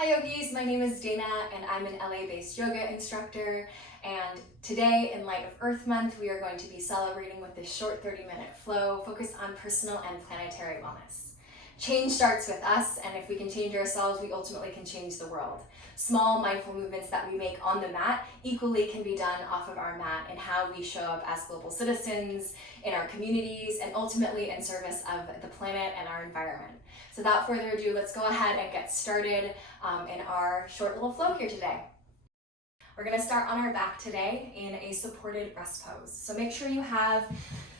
Hi yogis, my name is Dana and I'm an LA-based yoga instructor, and today, in light of Earth Month, we are going to be celebrating with this short 30-minute flow focused on personal and planetary wellness. Change starts with us, and if we can change ourselves, we ultimately can change the world. Small mindful movements that we make on the mat equally can be done off of our mat in how we show up as global citizens, in our communities, and ultimately in service of the planet and our environment. So without further ado, let's go ahead and get started in our short little flow here today. We're going to start on our back today in a supported rest pose. So make sure you have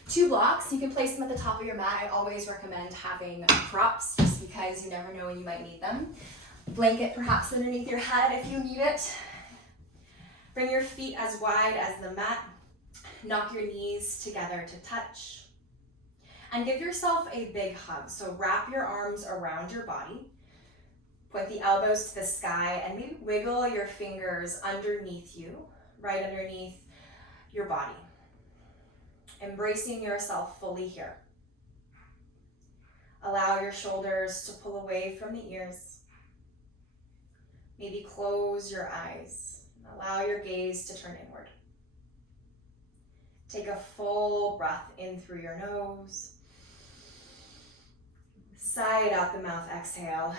2 blocks. You can place them at the top of your mat. I always recommend having props just because you never know when you might need them. Blanket perhaps underneath your head if you need it. Bring your feet as wide as the mat. Knock your knees together to touch. And give yourself a big hug. So wrap your arms around your body. Point the elbows to the sky and maybe wiggle your fingers underneath you, right underneath your body. Embracing yourself fully here. Allow your shoulders to pull away from the ears. Maybe close your eyes. Allow your gaze to turn inward. Take a full breath in through your nose. Sigh it out the mouth, exhale.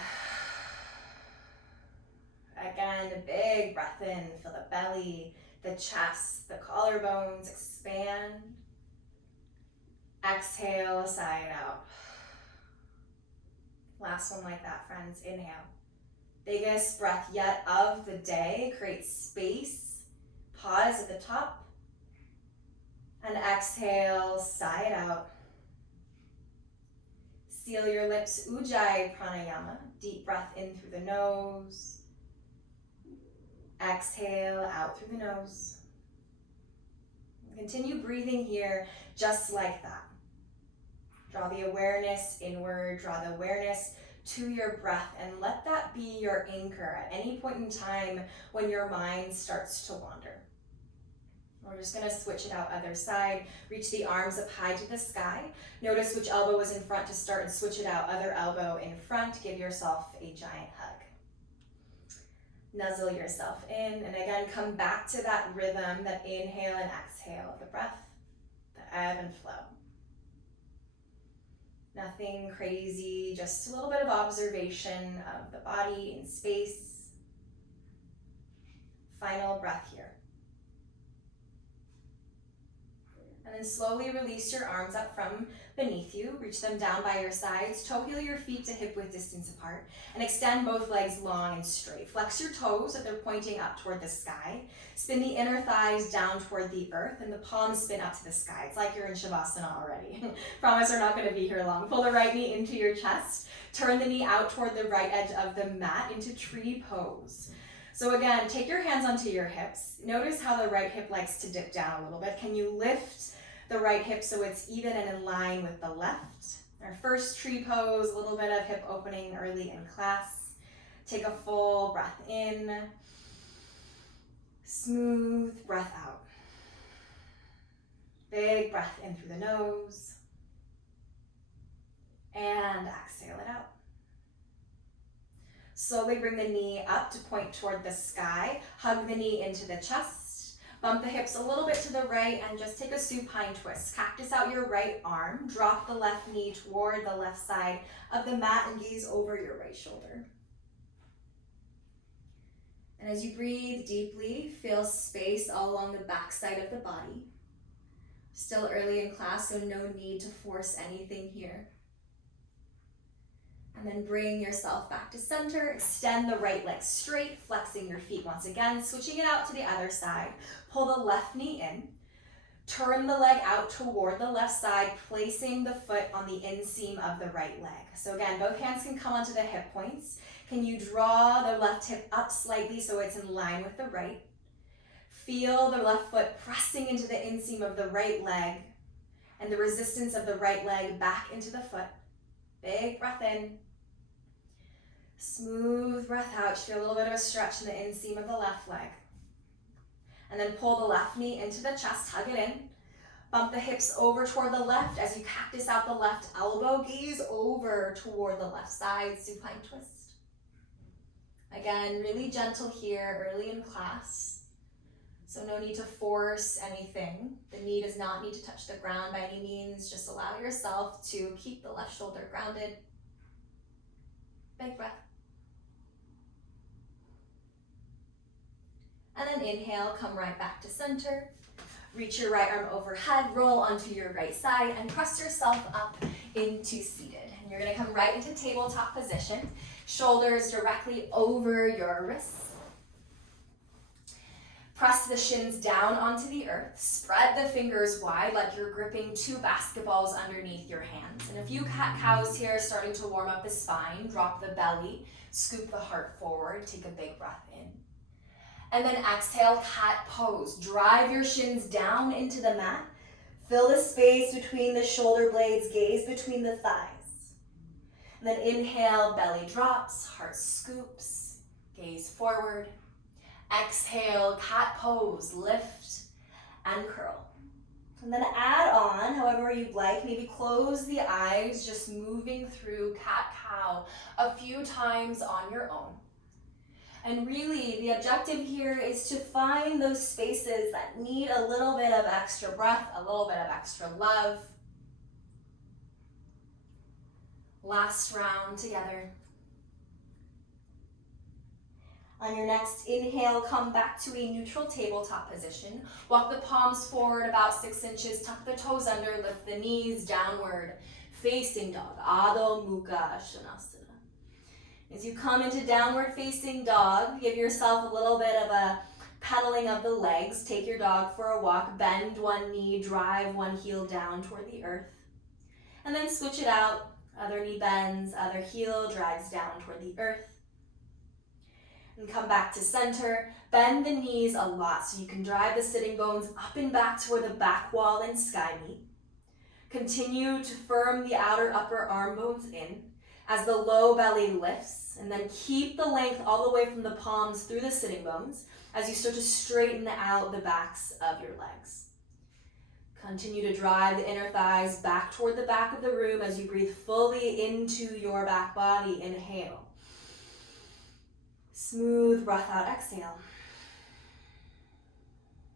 Again, a big breath in, feel the belly, the chest, the collarbones expand. Exhale, sigh it out. Last one like that, friends, inhale. Biggest breath yet of the day, create space, pause at the top, and exhale, sigh it out. Seal your lips, Ujjai Pranayama, deep breath in through the nose. Exhale out through the nose. Continue breathing here just like that. Draw the awareness inward, draw the awareness to your breath, and let that be your anchor at any point in time when your mind starts to wander. We're just going to switch it out other side. Reach the arms up high to the sky. Notice which elbow was in front to start and switch it out. Other elbow in front. Give yourself a giant hug. Nuzzle yourself in, and again, come back to that rhythm, that inhale and exhale of the breath, the ebb and flow. Nothing crazy, just a little bit of observation of the body in space. Final breath here. And then slowly release your arms up from beneath you. Reach them down by your sides. Toe heel your feet to hip width distance apart. And extend both legs long and straight. Flex your toes so they're pointing up toward the sky. Spin the inner thighs down toward the earth, and the palms spin up to the sky. It's like you're in Shavasana already. Promise we're not going to be here long. Pull the right knee into your chest. Turn the knee out toward the right edge of the mat into tree pose. So again, take your hands onto your hips. Notice how the right hip likes to dip down a little bit. Can you lift the right hip so it's even and in line with the left? Our first tree pose, a little bit of hip opening early in class. Take a full breath in. Smooth breath out. Big breath in through the nose. And exhale it out. Slowly bring the knee up to point toward the sky. Hug the knee into the chest. Bump the hips a little bit to the right and just take a supine twist. Cactus out your right arm. Drop the left knee toward the left side of the mat and gaze over your right shoulder. And as you breathe deeply, feel space all along the back side of the body. Still early in class, so no need to force anything here. And then bring yourself back to center. Extend the right leg straight, flexing your feet once again, switching it out to the other side. Pull the left knee in. Turn the leg out toward the left side, placing the foot on the inseam of the right leg. So again, both hands can come onto the hip points. Can you draw the left hip up slightly so it's in line with the right? Feel the left foot pressing into the inseam of the right leg and the resistance of the right leg back into the foot. Big breath in. Smooth breath out. Feel a little bit of a stretch in the inseam of the left leg. And then pull the left knee into the chest, hug it in. Bump the hips over toward the left as you cactus out the left elbow. Gaze over toward the left side, supine twist. Again, really gentle here early in class. So no need to force anything. The knee does not need to touch the ground by any means. Just allow yourself to keep the left shoulder grounded. Big breath. And then inhale, come right back to center. Reach your right arm overhead, roll onto your right side, and press yourself up into seated. And you're gonna come right into tabletop position. Shoulders directly over your wrists. Press the shins down onto the earth. Spread the fingers wide like you're gripping two basketballs underneath your hands. And a few cat-cows here, starting to warm up the spine. Drop the belly, scoop the heart forward, take a big breath in. And then exhale, cat pose. Drive your shins down into the mat. Fill the space between the shoulder blades, gaze between the thighs. And then inhale, belly drops, heart scoops, gaze forward. Exhale, cat pose, lift and curl. And then add on, however you'd like, maybe close the eyes, just moving through cat-cow a few times on your own. And really, the objective here is to find those spaces that need a little bit of extra breath, a little bit of extra love. Last round together. On your next inhale, come back to a neutral tabletop position. Walk the palms forward about 6 inches, tuck the toes under, lift the knees downward, facing dog, Adho Mukha Svanasana. As you come into downward facing dog, give yourself a little bit of a pedaling of the legs. Take your dog for a walk, bend one knee, drive one heel down toward the earth. And then switch it out. Other knee bends, other heel drives down toward the earth. And come back to center. Bend the knees a lot so you can drive the sitting bones up and back to where the back wall and sky meet. Continue to firm the outer upper arm bones in as the low belly lifts, and then keep the length all the way from the palms through the sitting bones as you start to straighten out the backs of your legs. Continue to drive the inner thighs back toward the back of the room as you breathe fully into your back body. Inhale. Smooth breath out, exhale.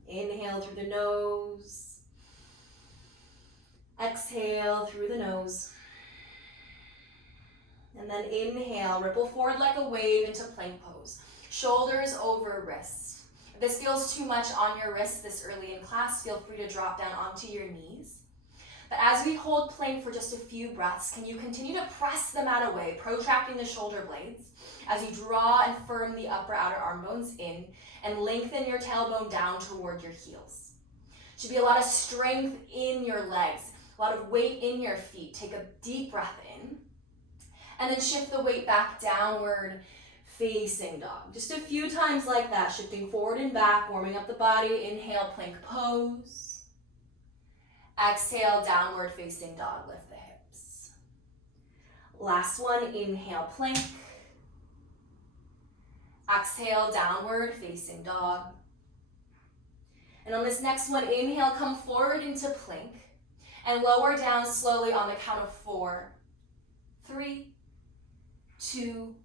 Inhale through the nose. Exhale through the nose. And then inhale, ripple forward like a wave into plank pose. Shoulders over wrists. If this feels too much on your wrists this early in class, feel free to drop down onto your knees. But as we hold plank for just a few breaths, can you continue to press the mat away, protracting the shoulder blades as you draw and firm the upper outer arm bones in and lengthen your tailbone down toward your heels. Should be a lot of strength in your legs, a lot of weight in your feet. Take a deep breath in. And then shift the weight back downward, facing dog. Just a few times like that, shifting forward and back, warming up the body. Inhale, plank pose. Exhale, downward facing dog, lift the hips. Last one, inhale, plank. Exhale, downward facing dog. And on this next one, inhale, come forward into plank and lower down slowly on the count of 4, 3, 2,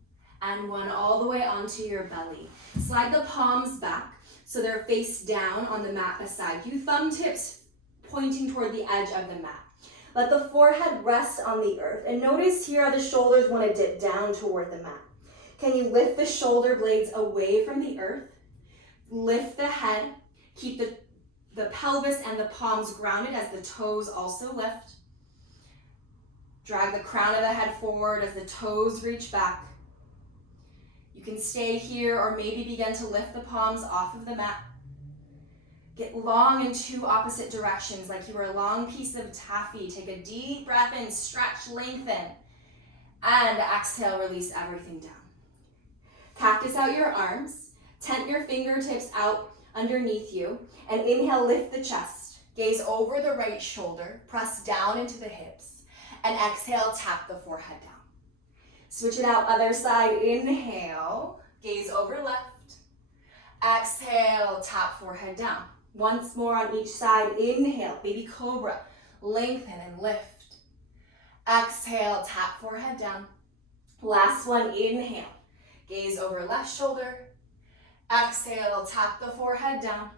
and 1, all the way onto your belly. Slide the palms back so they're face down on the mat beside you. Thumb tips pointing toward the edge of the mat. Let the forehead rest on the earth. And notice here how the shoulders want to dip down toward the mat. Can you lift the shoulder blades away from the earth? Lift the head. Keep the pelvis and the palms grounded as the toes also lift. Drag the crown of the head forward as the toes reach back. You can stay here or maybe begin to lift the palms off of the mat. Get long in 2 opposite directions like you are a long piece of taffy. Take a deep breath in, stretch, lengthen, and exhale, release everything down. Cactus out your arms, tent your fingertips out underneath you, and inhale, lift the chest. Gaze over the right shoulder, press down into the hips, and exhale, tap the forehead down. Switch it out, other side. Inhale, gaze over left. Exhale, tap forehead down. Once more on each side. Inhale, baby cobra. Lengthen and lift. Exhale, tap forehead down. Last one, inhale. Gaze over left shoulder. Exhale, tap the forehead down.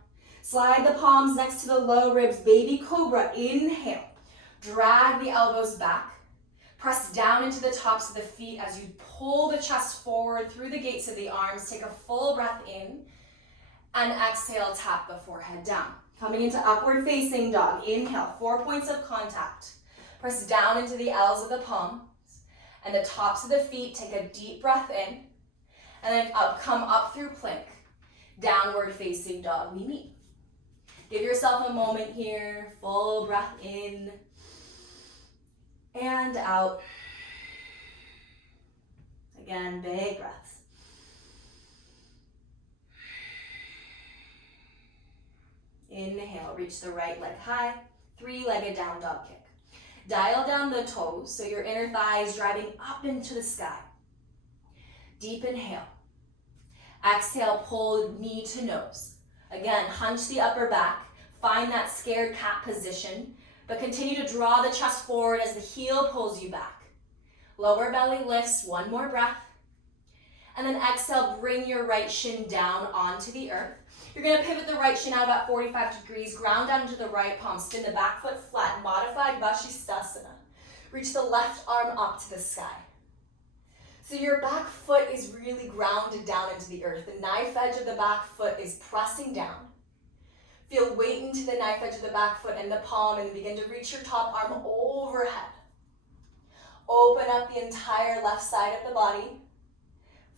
Slide the palms next to the low ribs, baby cobra. Inhale, drag the elbows back. Press down into the tops of the feet as you pull the chest forward through the gates of the arms. Take a full breath in, and exhale, tap the forehead down. Coming into upward facing dog. Inhale, 4 points of contact. Press down into the L's of the palms and the tops of the feet. Take a deep breath in, and then come up through plank. Downward facing dog, we meet. Give yourself a moment here, full breath in and out. Again, big breaths. Inhale, reach the right leg high, three-legged down dog kick. Dial down the toes so your inner thigh is driving up into the sky. Deep inhale. Exhale, pull knee to nose. Again, hunch the upper back. Find that scared cat position, but continue to draw the chest forward as the heel pulls you back. Lower belly lifts, one more breath. And then exhale, bring your right shin down onto the earth. You're gonna pivot the right shin out about 45 degrees, ground down into the right palm, spin the back foot flat, modified Vashistasana. Reach the left arm up to the sky. So your back foot is really grounded down into the earth. The knife edge of the back foot is pressing down. Feel weight into the knife edge of the back foot and the palm, and begin to reach your top arm overhead. Open up the entire left side of the body.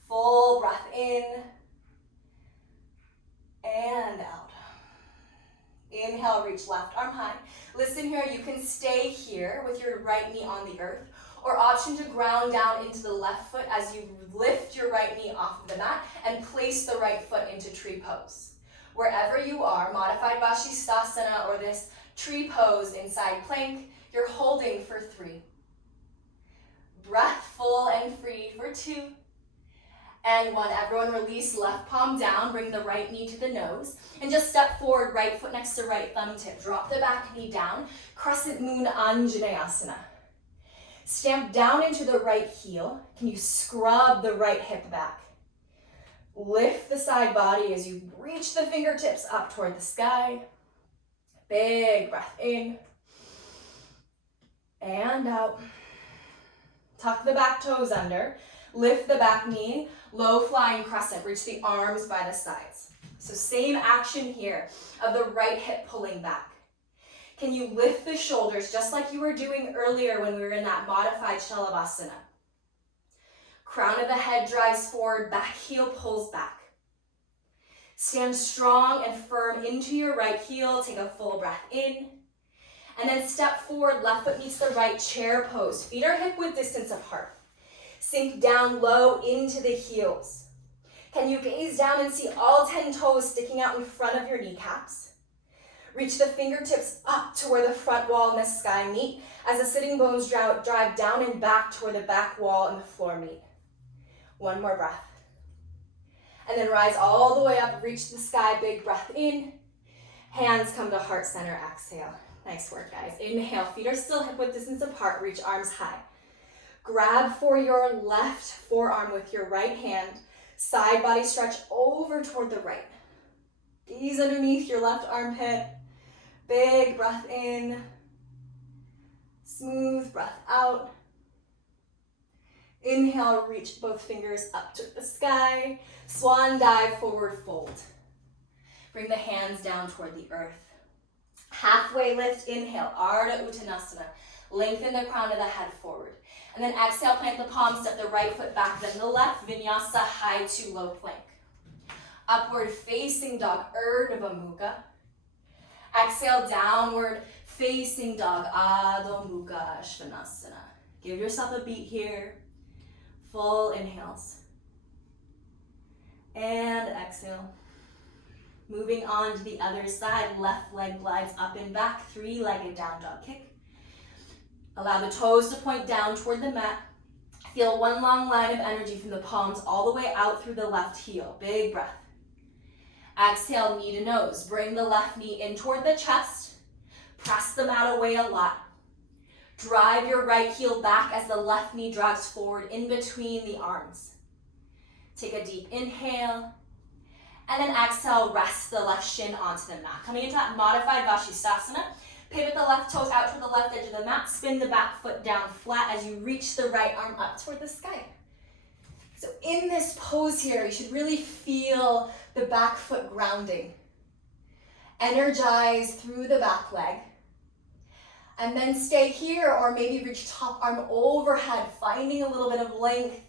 Full breath in and out. Inhale, reach left arm high. Listen here, you can stay here with your right knee on the earth, or option to ground down into the left foot as you lift your right knee off of the mat and place the right foot into tree pose. Wherever you are, modified Vashistasana or this tree pose inside plank, you're holding for 3. Breath full and free for 2. And 1, everyone release, left palm down, bring the right knee to the nose, and just step forward, right foot next to right thumb tip. Drop the back knee down, Crescent moon Anjaneyasana. Stamp down into the right heel. Can you scrub the right hip back? Lift the side body as you reach the fingertips up toward the sky. Big breath in and out. Tuck the back toes under. Lift the back knee, low flying crescent. Reach the arms by the sides. So same action here of the right hip pulling back. Can you lift the shoulders just like you were doing earlier when we were in that modified Shalabhasana? Crown of the head drives forward, back heel pulls back. Stand strong and firm into your right heel. Take a full breath in. And then step forward, left foot meets the right, chair pose. Feet are hip width distance apart. Sink down low into the heels. Can you gaze down and see all 10 toes sticking out in front of your kneecaps? Reach the fingertips up to where the front wall and the sky meet as the sitting bones drive down and back to where the back wall and the floor meet. 1 more breath. And then rise all the way up, reach the sky, big breath in. Hands come to heart center, exhale. Nice work, guys. Inhale, feet are still hip width distance apart, reach arms high. Grab for your left forearm with your right hand. Side body stretch over toward the right. Gaze underneath your left armpit. Big breath in. Smooth breath out. Inhale, reach both fingers up to the sky. Swan dive, forward fold. Bring the hands down toward the earth. Halfway lift, inhale, Ardha Uttanasana. Lengthen the crown of the head forward. And then exhale, plant the palms, step the right foot back, then the left, Vinyasa, high to low plank. Upward facing dog, Urdhva Mukha. Exhale, downward facing dog, Adho Mukha Svanasana. Give yourself a beat here. Full inhales. And exhale. Moving on to the other side, left leg glides up and back, 3-legged down dog kick. Allow the toes to point down toward the mat. Feel one long line of energy from the palms all the way out through the left heel. Big breath. Exhale, knee to nose. Bring the left knee in toward the chest. Press the mat away a lot. Drive your right heel back as the left knee drags forward in between the arms. Take a deep inhale. And then exhale, rest the left shin onto the mat. Coming into that modified Vashistasana. Pivot the left toes out toward the left edge of the mat. Spin the back foot down flat as you reach the right arm up toward the sky. So in this pose here, you should really feel the back foot grounding. Energize through the back leg. And then stay here, or maybe reach top arm overhead, finding a little bit of length,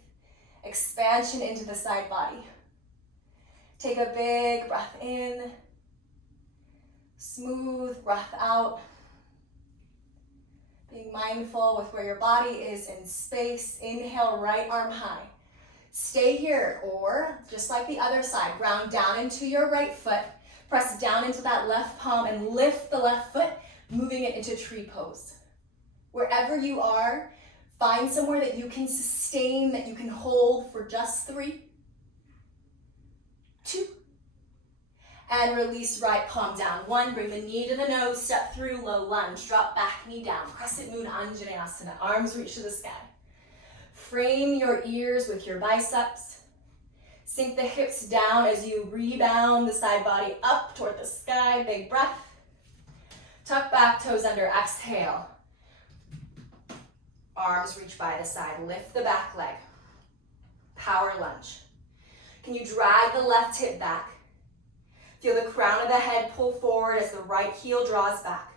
expansion into the side body. Take a big breath in. Smooth breath out. Being mindful with where your body is in space. Inhale, right arm high. Stay here, or just like the other side, ground down into your right foot. Press down into that left palm and lift the left foot, moving it into tree pose. Wherever you are, find somewhere that you can sustain, that you can hold for just 3, 2, and release right palm down. 1, bring the knee to the nose, step through, low lunge, drop back, knee down, crescent moon, Anjaneyasana, arms reach to the sky. Frame your ears with your biceps. Sink the hips down as you rebound the side body up toward the sky, big breath. Tuck back, toes under, exhale. Arms reach by the side, lift the back leg. Power lunge. Can you drag the left hip back? Feel the crown of the head pull forward as the right heel draws back.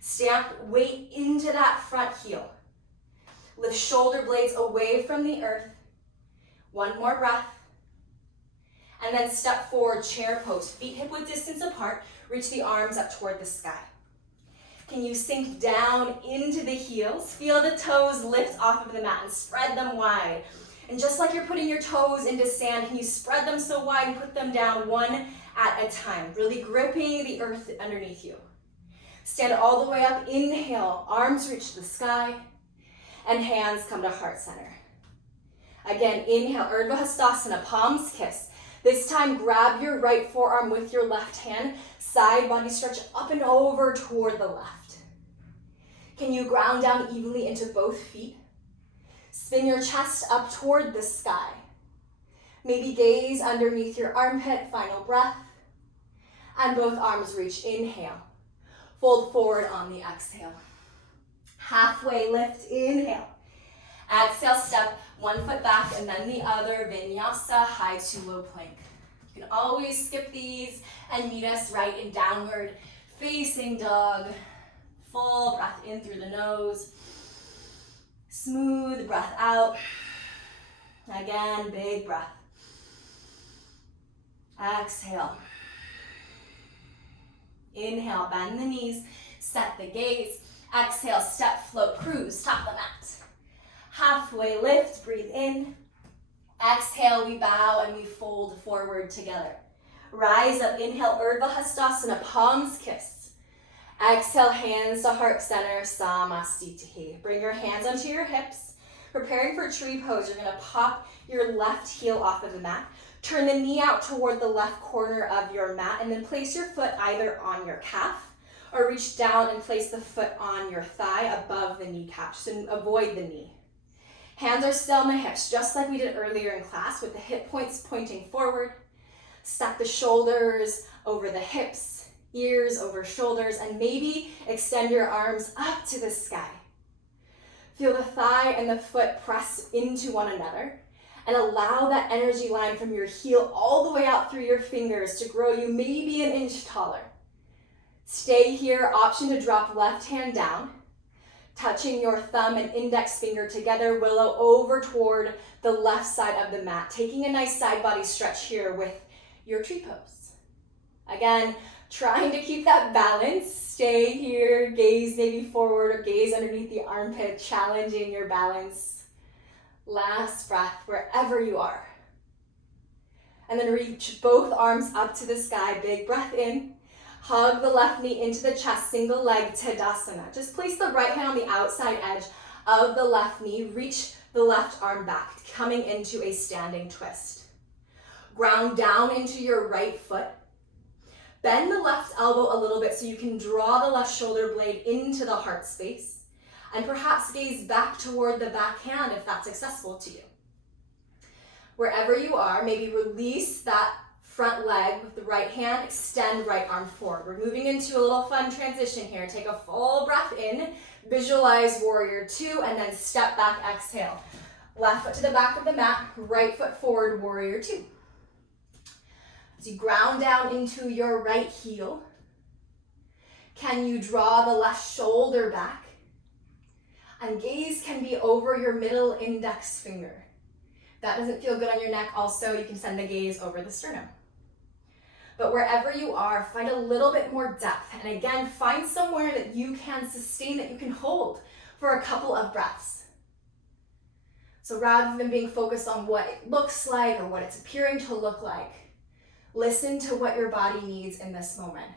Stamp weight into that front heel. Lift shoulder blades away from the earth. 1 more breath. And then step forward, chair pose. Feet hip-width distance apart. Reach the arms up toward the sky. Can you sink down into the heels? Feel the toes lift off of the mat and spread them wide. And just like you're putting your toes into sand, can you spread them so wide and put them down 1 at a time, really gripping the earth underneath you. Stand all the way up, inhale, arms reach to the sky, and hands come to heart center. Again, inhale, Urdhva Hastasana, palms kiss. This time, grab your right forearm with your left hand, side body stretch up and over toward the left. Can you ground down evenly into both feet? Spin your chest up toward the sky. Maybe gaze underneath your armpit, final breath. And both arms reach, inhale. Fold forward on the exhale. Halfway lift, inhale. Exhale, step 1 foot back and then the other, Vinyasa, high to low plank. You can always skip these and meet us right in downward facing dog. Full breath in through the nose. Smooth breath out. Again, big breath. Exhale. Inhale, bend the knees, set the gaze. Exhale, step, float, cruise, top the mat. Halfway lift, breathe in. Exhale, we bow and we fold forward together. Rise up, inhale, Urdhva Hastasana, palms kiss. Exhale, hands to heart center, Samastitihi. Bring your hands onto your hips. Preparing for tree pose, you're gonna pop your left heel off of the mat. Turn the knee out toward the left corner of your mat and then place your foot either on your calf or reach down and place the foot on your thigh above the kneecap, so avoid the knee. Hands are still on the hips, just like we did earlier in class with the hip points pointing forward. Stack the shoulders over the hips, ears over shoulders, and maybe extend your arms up to the sky. Feel the thigh and the foot press into one another. And allow that energy line from your heel all the way out through your fingers to grow you maybe an inch taller. Stay here, option to drop left hand down, touching your thumb and index finger together, willow over toward the left side of the mat, taking a nice side body stretch here with your tree pose. Again, trying to keep that balance. Stay here, gaze maybe forward or gaze underneath the armpit, challenging your balance. Last breath, wherever you are. And then reach both arms up to the sky. Big breath in. Hug the left knee into the chest, single leg Tadasana. Just place the right hand on the outside edge of the left knee. Reach the left arm back, coming into a standing twist. Ground down into your right foot. Bend the left elbow a little bit so you can draw the left shoulder blade into the heart space. And perhaps gaze back toward the back hand if that's accessible to you. Wherever you are, maybe release that front leg with the right hand, extend right arm forward. We're moving into a little fun transition here. Take a full breath in, visualize warrior two, and then step back, exhale. Left foot to the back of the mat, right foot forward, warrior two. As you ground down into your right heel, can you draw the left shoulder back? And gaze can be over your middle index finger. If that doesn't feel good on your neck, also you can send the gaze over the sternum. But wherever you are, find a little bit more depth. And again, find somewhere that you can sustain, that you can hold for a couple of breaths. So rather than being focused on what it looks like or what it's appearing to look like, listen to what your body needs in this moment.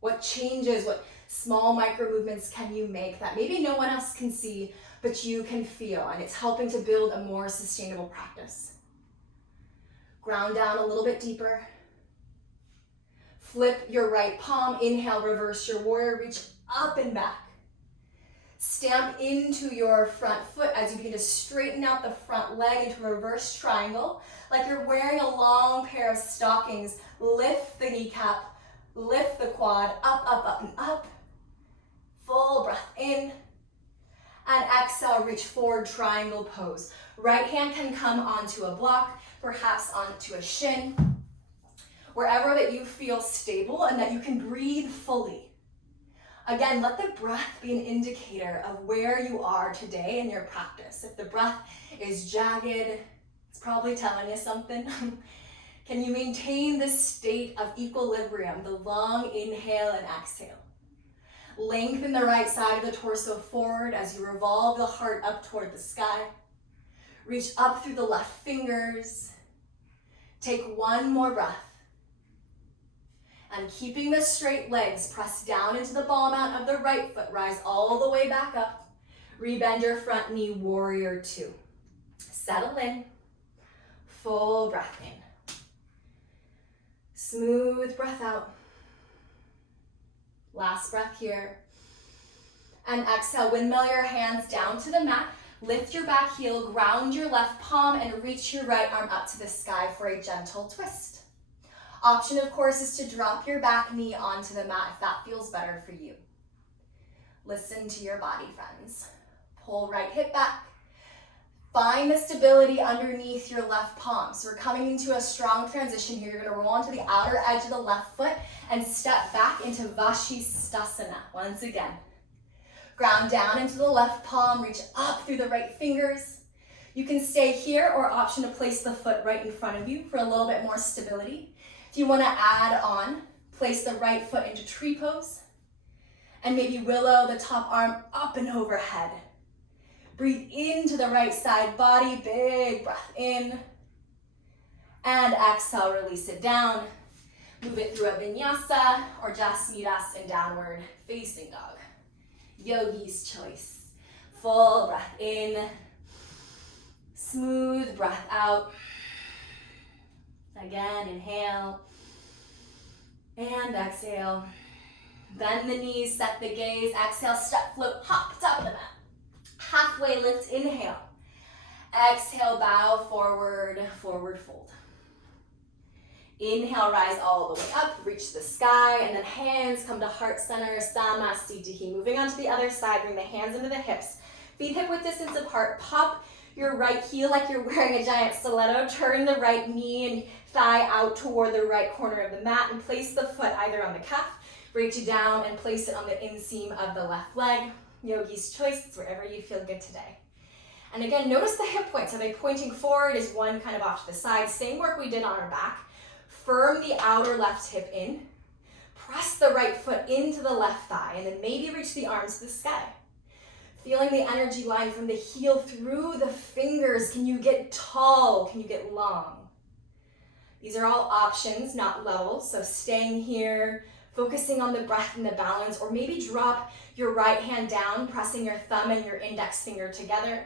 What changes, what small micro movements can you make that maybe no one else can see, but you can feel, and it's helping to build a more sustainable practice. Ground down a little bit deeper. Flip your right palm, inhale, reverse your warrior, reach up and back. Stamp into your front foot as you begin to straighten out the front leg into a reverse triangle, like you're wearing a long pair of stockings. Lift the kneecap, lift the quad, up, up, up, and up. Full breath in. And exhale, reach forward, triangle pose. Right hand can come onto a block, perhaps onto a shin. Wherever that you feel stable and that you can breathe fully. Again, let the breath be an indicator of where you are today in your practice. If the breath is jagged, it's probably telling you something. Can you maintain this state of equilibrium, the long inhale and exhale? Lengthen the right side of the torso forward as you revolve the heart up toward the sky. Reach up through the left fingers. Take one more breath. And keeping the straight legs, press down into the ball mount of the right foot. Rise all the way back up. Rebend your front knee, warrior two. Settle in. Full breath in. Smooth breath out. Last breath here. And exhale, windmill your hands down to the mat. Lift your back heel, ground your left palm, and reach your right arm up to the sky for a gentle twist. Option, of course, is to drop your back knee onto the mat if that feels better for you. Listen to your body, friends. Pull right hip back. Find the stability underneath your left palm. So we're coming into a strong transition here. You're going to roll onto the outer edge of the left foot and step back into Vashistasana. Once again. Ground down into the left palm. Reach up through the right fingers. You can stay here, or option to place the foot right in front of you for a little bit more stability. If you want to add on, place the right foot into tree pose and maybe willow the top arm up and overhead. Breathe into the right side body, big breath in. And exhale, release it down. Move it through a vinyasa or just meet us in downward facing dog. Yogi's choice. Full breath in. Smooth breath out. Again, inhale and exhale. Bend the knees, set the gaze. Exhale, step, float, hop, top of the mat. Halfway lift, inhale. Exhale, bow forward, forward fold. Inhale, rise all the way up, reach the sky, and then hands come to heart center, Samasthiti. Moving on to the other side, bring the hands into the hips. Feet hip width distance apart. Pop your right heel like you're wearing a giant stiletto. Turn the right knee and thigh out toward the right corner of the mat and place the foot either on the cuff, reach it down and place it on the inseam of the left leg. Yogi's choice, it's wherever you feel good today. And again, notice the hip points. Are they pointing forward? Is one kind of off to the side? Same work we did on our back. Firm the outer left hip in. Press the right foot into the left thigh and then maybe reach the arms to the sky. Feeling the energy line from the heel through the fingers. Can you get tall? Can you get long? These are all options, not levels. So staying here, focusing on the breath and the balance, or maybe drop your right hand down, pressing your thumb and your index finger together,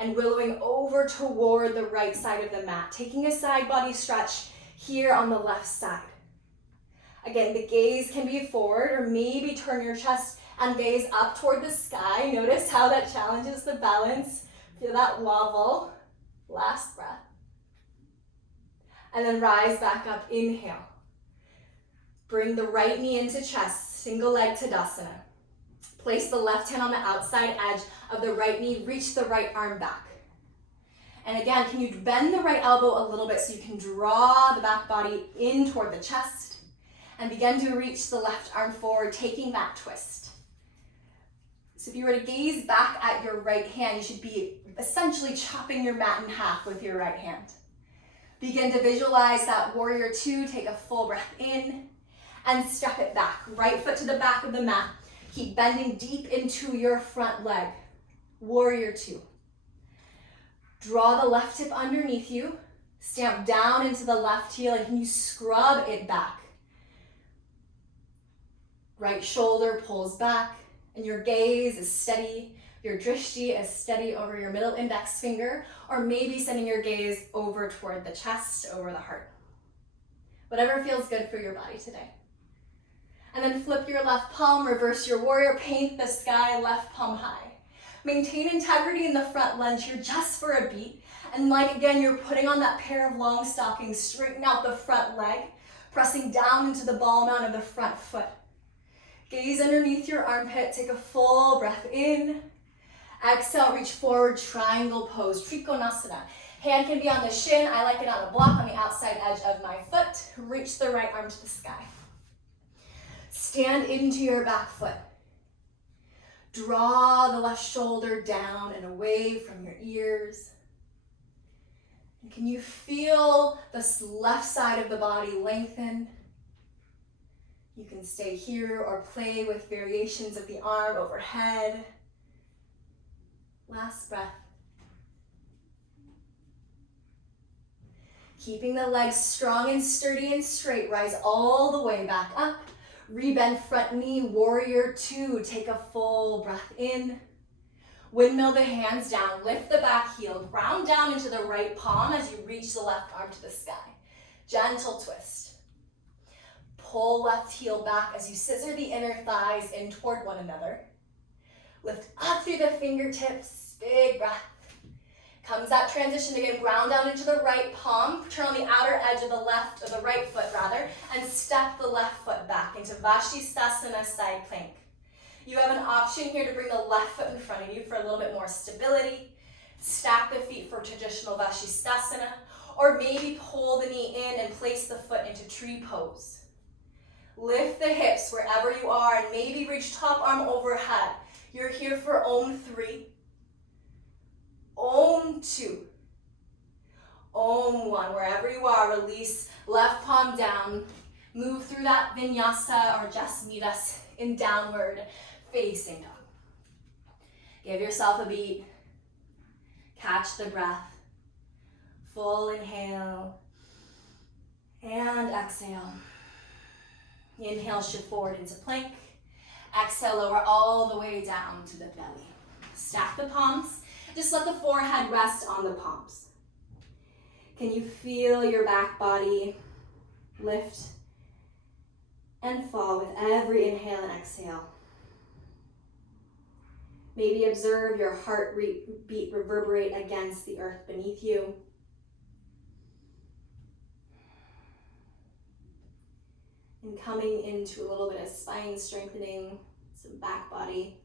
and willowing over toward the right side of the mat, taking a side body stretch here on the left side. Again, the gaze can be forward, or maybe turn your chest and gaze up toward the sky. Notice how that challenges the balance. Feel that wobble. Last breath. And then rise back up, inhale. Bring the right knee into chest, single leg Tadasana. Place the left hand on the outside edge of the right knee, reach the right arm back. And again, can you bend the right elbow a little bit so you can draw the back body in toward the chest and begin to reach the left arm forward, taking that twist. So if you were to gaze back at your right hand, you should be essentially chopping your mat in half with your right hand. Begin to visualize that warrior two. Take a full breath in and step it back. Right foot to the back of the mat. Keep bending deep into your front leg. Warrior two. Draw the left hip underneath you. Stamp down into the left heel and can you scrub it back? Right shoulder pulls back and your gaze is steady. Your drishti is steady over your middle index finger, or maybe sending your gaze over toward the chest, over the heart. Whatever feels good for your body today. And then flip your left palm, reverse your warrior, paint the sky, left palm high. Maintain integrity in the front lunge here just for a beat. And like again, you're putting on that pair of long stockings, straighten out the front leg, pressing down into the ball mount of the front foot. Gaze underneath your armpit, take a full breath in. Exhale, reach forward, triangle pose, Triconasana. Hand can be on the shin. I like it on a block on the outside edge of my foot. Reach the right arm to the sky. Stand into your back foot. Draw the left shoulder down and away from your ears. And can you feel this left side of the body lengthen? You can stay here or play with variations of the arm overhead. Last breath. Keeping the legs strong and sturdy and straight, rise all the way back up. Rebend front knee, warrior two. Take a full breath in. Windmill the hands down, lift the back heel, ground down into the right palm as you reach the left arm to the sky. Gentle twist. Pull left heel back as you scissor the inner thighs in toward one another. Lift up through the fingertips, big breath. Comes that transition again, ground down into the right palm, turn on the outer edge of the left, or the right foot rather, and step the left foot back into Vashistasana side plank. You have an option here to bring the left foot in front of you for a little bit more stability. Stack the feet for traditional Vashistasana, or maybe pull the knee in and place the foot into tree pose. Lift the hips wherever you are and maybe reach top arm overhead. You're here for Om 3, Om 2, Om 1. Wherever you are, release left palm down. Move through that Vinyasa or just meet us in downward facing dog. Give yourself a beat. Catch the breath. Full inhale and exhale. Inhale, shift forward into plank. Exhale, lower all the way down to the belly. Stack the palms. Just let the forehead rest on the palms. Can you feel your back body lift and fall with every inhale and exhale? Maybe observe your heart beat reverberate against the earth beneath you. And coming into a little bit of spine strengthening, some back body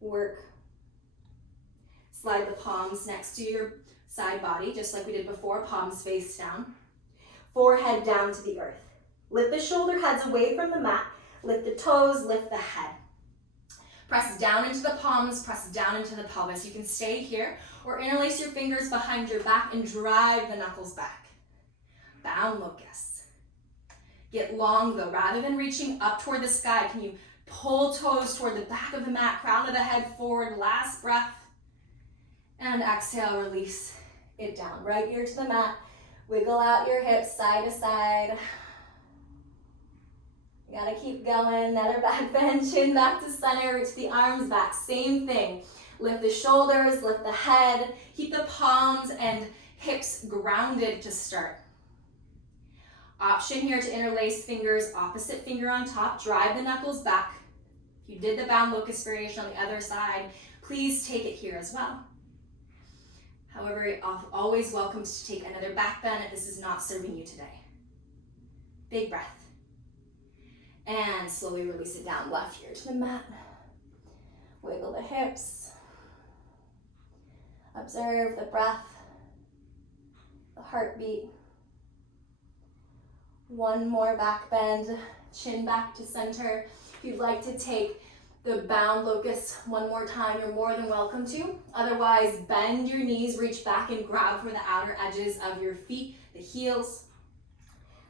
work. Slide the palms next to your side body, just like we did before, palms face down. Forehead down to the earth. Lift the shoulder heads away from the mat. Lift the toes, lift the head. Press down into the palms, press down into the pelvis. You can stay here or interlace your fingers behind your back and drive the knuckles back. Bound locust. Get long though, rather than reaching up toward the sky, can you pull toes toward the back of the mat, crown of the head forward, last breath. And exhale, release it down. Right ear to the mat, wiggle out your hips side to side. You gotta keep going, another back bend, chin back to center, reach the arms back, same thing. Lift the shoulders, lift the head, keep the palms and hips grounded to start. Option here to interlace fingers, opposite finger on top, drive the knuckles back. If you did the bound locust variation on the other side, please take it here as well. However, you're always welcome to take another back bend if this is not serving you today. Big breath. And slowly release it down, left ear to the mat. Wiggle the hips. Observe the breath, the heartbeat. One more back bend, chin back to center. If you'd like to take the bound locust one more time, you're more than welcome to. Otherwise, bend your knees, reach back and grab for the outer edges of your feet, the heels.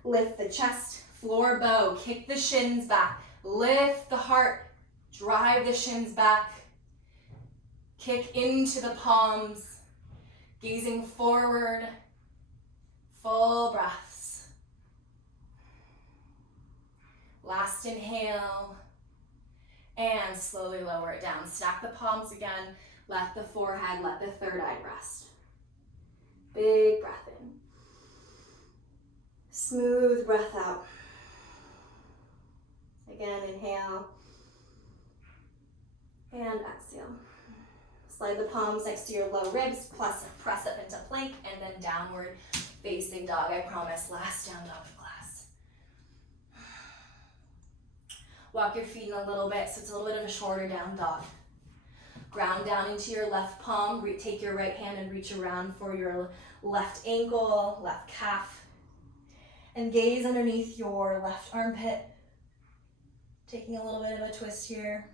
Lift the chest, floor bow, kick the shins back. Lift the heart, drive the shins back. Kick into the palms, gazing forward, full breaths. Last inhale, and slowly lower it down. Stack the palms again, let the forehead, let the third eye rest. Big breath in. Smooth breath out. Again, inhale, and exhale. Slide the palms next to your low ribs, plus press up into plank, and then downward facing dog. I promise, last down dog in class. Walk your feet in a little bit, so it's a little bit of a shorter down dog. Ground down into your left palm, take your right hand and reach around for your left ankle, left calf, and gaze underneath your left armpit. Taking a little bit of a twist here.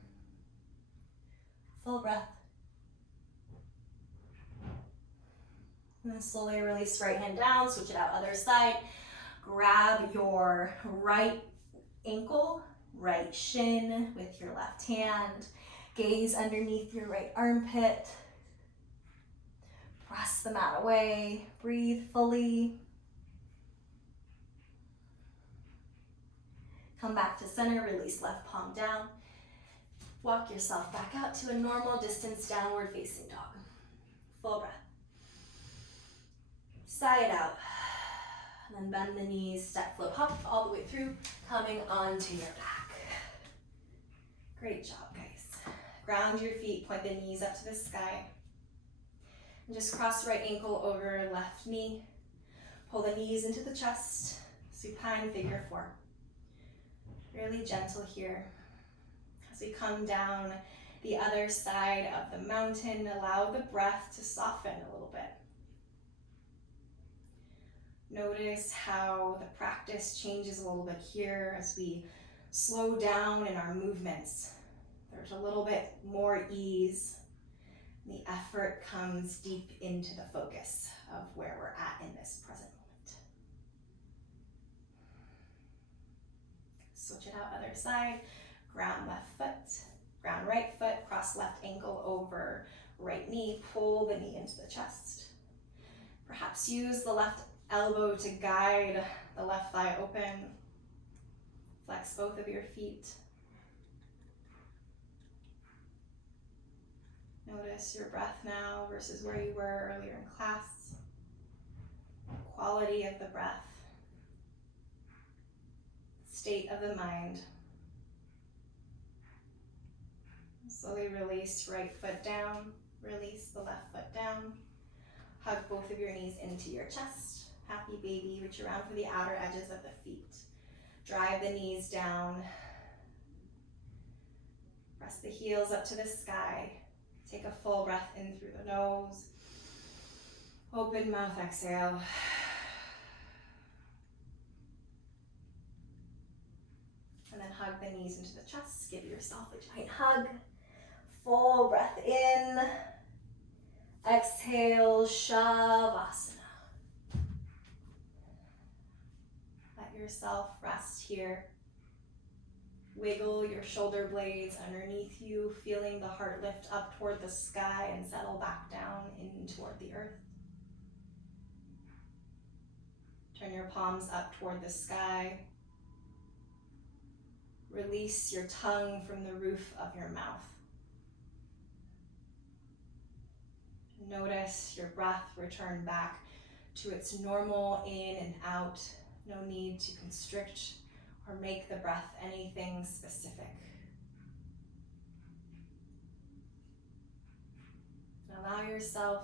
Full breath. And then slowly release right hand down, switch it out other side. Grab your right ankle, right shin with your left hand. Gaze underneath your right armpit. Press the mat away. Breathe fully. Come back to center, release left palm down. Walk yourself back out to a normal distance downward facing dog. Full breath. Sigh it out. And then bend the knees, step, float, hop all the way through, coming onto your back. Great job, guys. Ground your feet, point the knees up to the sky. And just cross right ankle over left knee. Pull the knees into the chest. Supine figure four. Really gentle here. As we come down the other side of the mountain, allow the breath to soften a little bit. Notice how the practice changes a little bit here as we slow down in our movements. There's a little bit more ease. The effort comes deep into the focus of where we're at in this present moment. Switch it out other side. Ground left foot, ground right foot, cross left ankle over right knee, pull the knee into the chest. Perhaps use the left elbow to guide the left thigh open. Flex both of your feet. Notice your breath now versus where you were earlier in class. Quality of the breath. State of the mind. Slowly release right foot down. Release the left foot down. Hug both of your knees into your chest. Happy baby, reach around for the outer edges of the feet. Drive the knees down. Press the heels up to the sky. Take a full breath in through the nose. Open mouth, exhale. And then hug the knees into the chest. Give yourself a giant hug. Full breath in. Exhale, Shavasana. Let yourself rest here. Wiggle your shoulder blades underneath you, feeling the heart lift up toward the sky and settle back down in toward the earth. Turn your palms up toward the sky. Release your tongue from the roof of your mouth. Notice your breath return back to its normal in and out. No need to constrict or make the breath anything specific. And allow yourself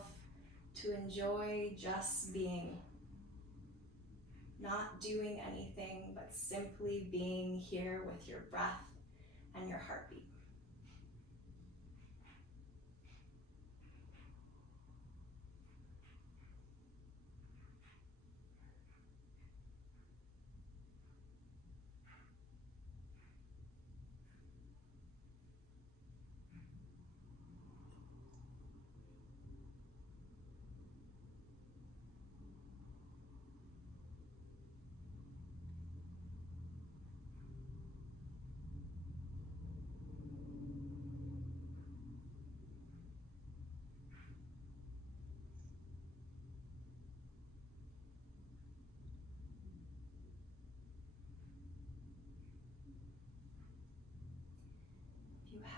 to enjoy just being. Not doing anything, but simply being here with your breath and your heartbeat.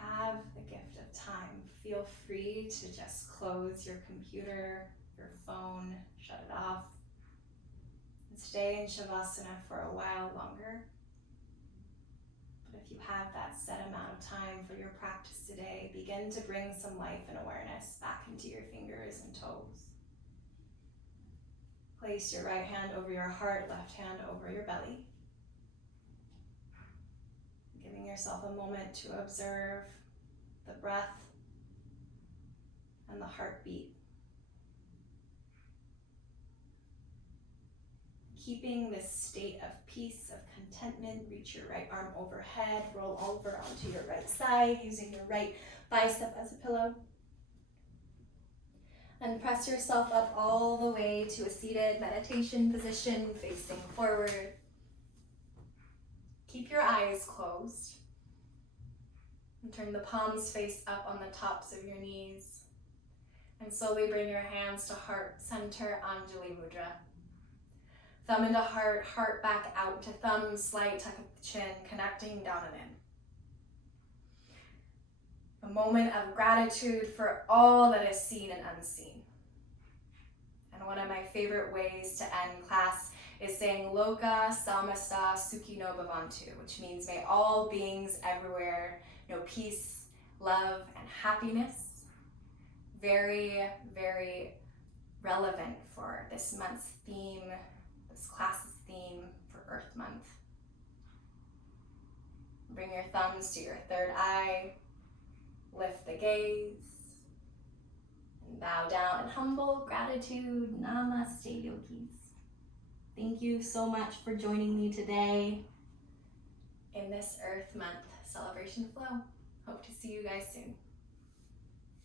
Have the gift of time, feel free to just close your computer, your phone, shut it off, and stay in Shavasana for a while longer. But if you have that set amount of time for your practice today, begin to bring some life and awareness back into your fingers and toes. Place your right hand over your heart, left hand over your belly. Giving yourself a moment to observe the breath and the heartbeat. Keeping this state of peace, of contentment, reach your right arm overhead, roll over onto your right side, using your right bicep as a pillow. And press yourself up all the way to a seated meditation position, facing forward. Keep your eyes closed. And turn the palms face up on the tops of your knees. And slowly bring your hands to heart center, Anjali Mudra. Thumb into heart, heart back out to thumb, slight tuck of the chin, connecting down and in. A moment of gratitude for all that is seen and unseen. And one of my favorite ways to end class is saying Loka Samasta Sukhino Bhavantu, which means may all beings everywhere know peace, love, and happiness. Very, very relevant for this month's theme, this class's theme for Earth Month. Bring your thumbs to your third eye, lift the gaze, and bow down in humble gratitude. Namaste, yogis. Thank you so much for joining me today in this Earth Month celebration flow. Hope to see you guys soon.